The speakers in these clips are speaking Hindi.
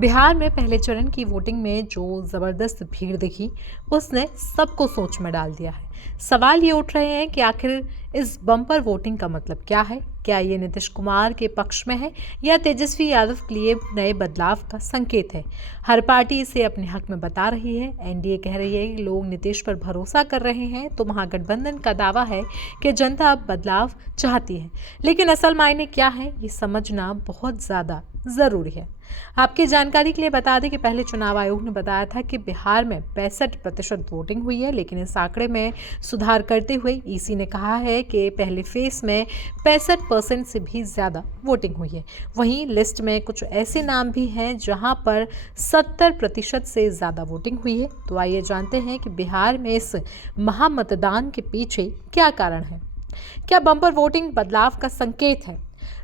बिहार में पहले चरण की वोटिंग में जो जबरदस्त भीड़ दिखी, उसने सबको सोच में डाल दिया है। सवाल ये उठ रहे हैं कि आखिर इस बम्पर वोटिंग का मतलब क्या है? क्या ये नीतीश कुमार के पक्ष में है या तेजस्वी यादव के लिए नए बदलाव का संकेत है? हर पार्टी इसे अपने हक में बता रही है। एनडीए कह रही है कि लोग नीतीश पर भरोसा कर रहे हैं, तो महागठबंधन का दावा है कि जनता अब बदलाव चाहती है। लेकिन असल मायने क्या है, ये समझना बहुत ज़्यादा ज़रूरी है। आपकी जानकारी के लिए बता दें कि पहले चुनाव आयोग ने बताया था कि बिहार में 65% वोटिंग हुई है, लेकिन इस आंकड़े में सुधार करते हुए ईसी ने कहा है कि पहले फेज में 65% से भी ज़्यादा वोटिंग हुई है। वहीं लिस्ट में कुछ ऐसे नाम भी हैं जहां पर 70% से ज़्यादा वोटिंग हुई है। तो आइए जानते हैं कि बिहार में इस महामतदान के पीछे क्या कारण है। क्या बम्पर वोटिंग बदलाव का संकेत है?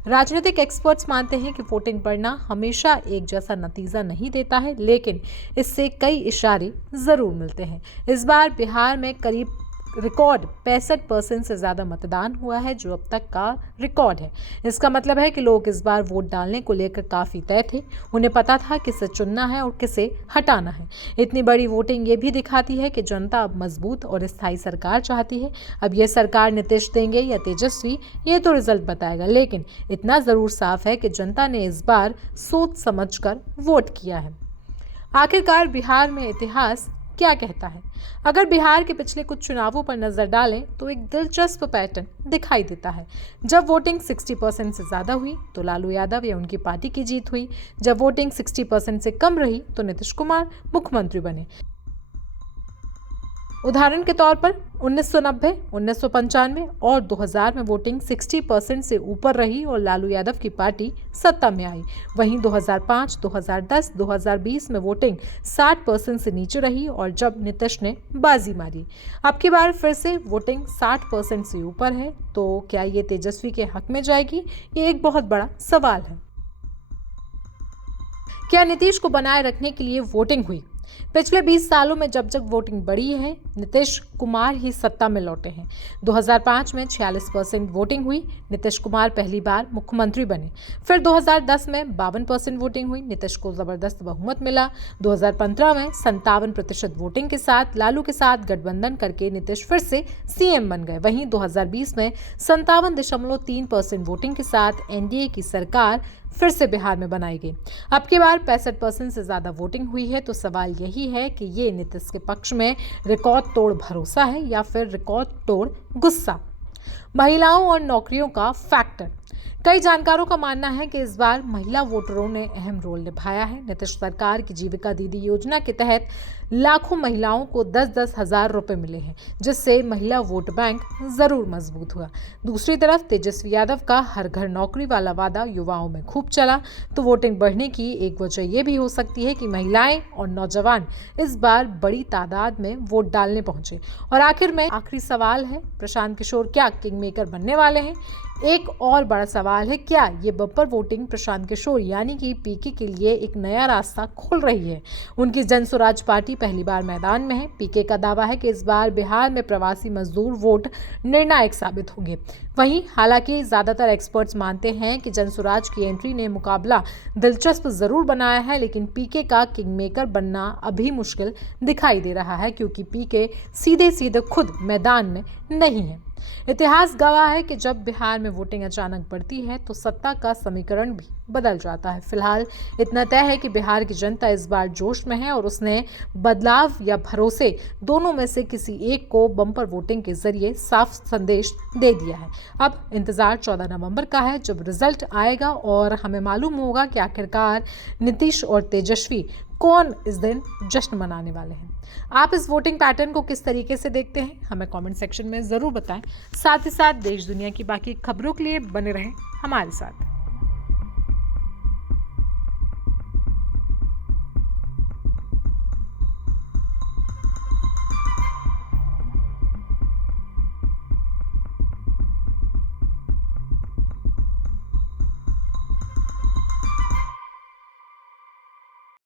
राजनीतिक एक्सपर्ट्स मानते हैं कि वोटिंग बढ़ना हमेशा एक जैसा नतीजा नहीं देता है, लेकिन इससे कई इशारे जरूर मिलते हैं। इस बार बिहार में करीब रिकॉर्ड 65% से ज़्यादा मतदान हुआ है, जो अब तक का रिकॉर्ड है। इसका मतलब है कि लोग इस बार वोट डालने को लेकर काफ़ी तय थे। उन्हें पता था किसे चुनना है और किसे हटाना है। इतनी बड़ी वोटिंग ये भी दिखाती है कि जनता अब मजबूत और स्थायी सरकार चाहती है। अब यह सरकार नीतीश देंगे या तेजस्वी, ये तो रिजल्ट बताएगा, लेकिन इतना ज़रूर साफ है कि जनता ने इस बार सोच समझकर वोट किया है। आखिरकार बिहार में इतिहास क्या कहता है? अगर बिहार के पिछले कुछ चुनावों पर नजर डालें तो एक दिलचस्प पैटर्न दिखाई देता है। जब वोटिंग 60% से ज़्यादा हुई तो लालू यादव या उनकी पार्टी की जीत हुई। जब वोटिंग 60% से कम रही तो नीतीश कुमार मुख्यमंत्री बने। उदाहरण के तौर पर 1990, 1995 और 2000 में वोटिंग 60% से ऊपर रही और लालू यादव की पार्टी सत्ता में आई। वहीं 2005, 2010, 2020 में वोटिंग 60% से नीचे रही और जब नीतीश ने बाजी मारी। अब की बार फिर से वोटिंग 60% से ऊपर है। तो क्या ये तेजस्वी के हक में जाएगी? ये एक बहुत बड़ा सवाल है। क्या नीतीश को बनाए रखने के लिए वोटिंग हुई? पिछले 20 सालों में जब जब वोटिंग बढ़ी है, नीतीश कुमार ही सत्ता में लौटे हैं। 2005 में 46% वोटिंग हुई, नीतीश कुमार पहली बार मुख्यमंत्री बने। फिर 2010 में 52% वोटिंग हुई, नीतीश को जबरदस्त बहुमत मिला। 2015 में 57% वोटिंग के साथ लालू के साथ गठबंधन करके नीतीश फिर से सीएम बन गए। वहीं 2020 में 57.3% वोटिंग के साथ एनडीए की सरकार फिर से बिहार में बनाई गई। अब की बार 65% से ज्यादा वोटिंग हुई है। तो सवाल यही है कि ये नीतीश के पक्ष में रिकॉर्ड तोड़ भरोसा है या फिर रिकॉर्ड तोड़ गुस्सा। महिलाओं और नौकरियों का फैक्टर। कई जानकारों का मानना है कि इस बार महिला वोटरों ने अहम रोल निभाया है। नीतीश सरकार की जीविका दीदी योजना के तहत लाखों महिलाओं को 10-10 हज़ार रुपए मिले हैं, जिससे महिला वोट बैंक जरूर मजबूत हुआ। दूसरी तरफ तेजस्वी यादव का हर घर नौकरी वाला वादा युवाओं में खूब चला। तो वोटिंग बढ़ने की एक वजह यह भी हो सकती है कि महिलाएं और नौजवान इस बार बड़ी तादाद में वोट डालने पहुंचे। और आखिर में आखिरी सवाल है, प्रशांत किशोर क्या किंग मेकर बनने वाले हैं? एक और बड़ा सवाल है, क्या ये बम्पर वोटिंग प्रशांत किशोर यानी कि पीके के लिए एक नया रास्ता खोल रही है? उनकी जनसुराज पार्टी पहली बार मैदान में है। पीके का दावा है कि इस बार बिहार में प्रवासी मजदूर वोट निर्णायक साबित होंगे। वहीं हालांकि ज्यादातर एक्सपर्ट्स मानते हैं कि जनसुराज की एंट्री ने मुकाबला दिलचस्प जरूर बनाया है, लेकिन पीके का किंग मेकर बनना अभी मुश्किल दिखाई दे रहा है, क्योंकि पीके सीधे सीधे खुद मैदान में नहीं है। इतिहास गवाह है कि जब बिहार में वोटिंग अचानक बढ़ती है तो सत्ता का समीकरण भी बदल जाता है। फिलहाल इतना तय है कि बिहार की जनता इस बार जोश में है और उसने बदलाव या भरोसे दोनों में से किसी एक को बम्पर वोटिंग के जरिए साफ संदेश दे दिया है। अब इंतजार 14 नवंबर का है, जब रिजल्ट आएगा और हमें मालूम होगा कि आखिरकार नीतीश और तेजस्वी कौन इस दिन जश्न मनाने वाले हैं। आप इस वोटिंग पैटर्न को किस तरीके से देखते हैं, हमें कमेंट सेक्शन में ज़रूर बताएं। साथ ही साथ देश दुनिया की बाकी खबरों के लिए बने रहें हमारे साथ।